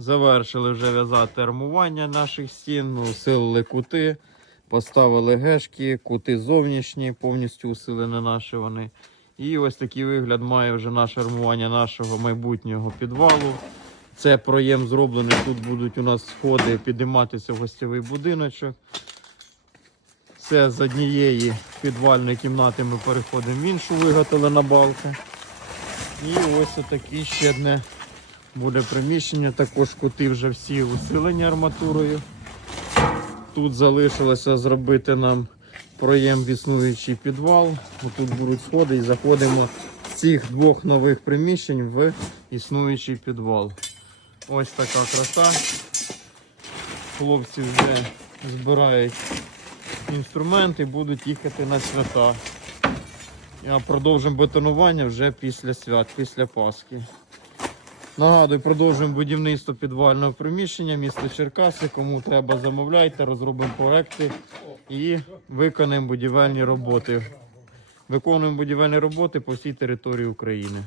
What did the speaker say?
Завершили вже в'язати армування наших стін, ну, усилили кути, поставили гешки, кути зовнішні, повністю усилені наші вони. І ось такий вигляд має вже наше армування нашого майбутнього підвалу. Це проєм зроблений. Тут будуть у нас сходи підійматися в гостєвий будиночок. Це з однієї підвальної кімнати ми переходимо в іншу виготовлена балка. І ось отаке ще одне буде приміщення. Також кути вже всі усилені арматурою. Тут залишилося зробити нам проєм в існуючий підвал. Тут будуть сходи і заходимо з цих двох нових приміщень в існуючий підвал. Ось така краса. Хлопці вже збирають інструменти, будуть їхати на свята. А продовжимо бетонування вже після свят, після Пасхи. Нагадую, продовжуємо будівництво підвального приміщення міста Черкаси. Кому треба, замовляйте, розробимо проекти і виконаємо будівельні роботи. Виконуємо будівельні роботи по всій території України.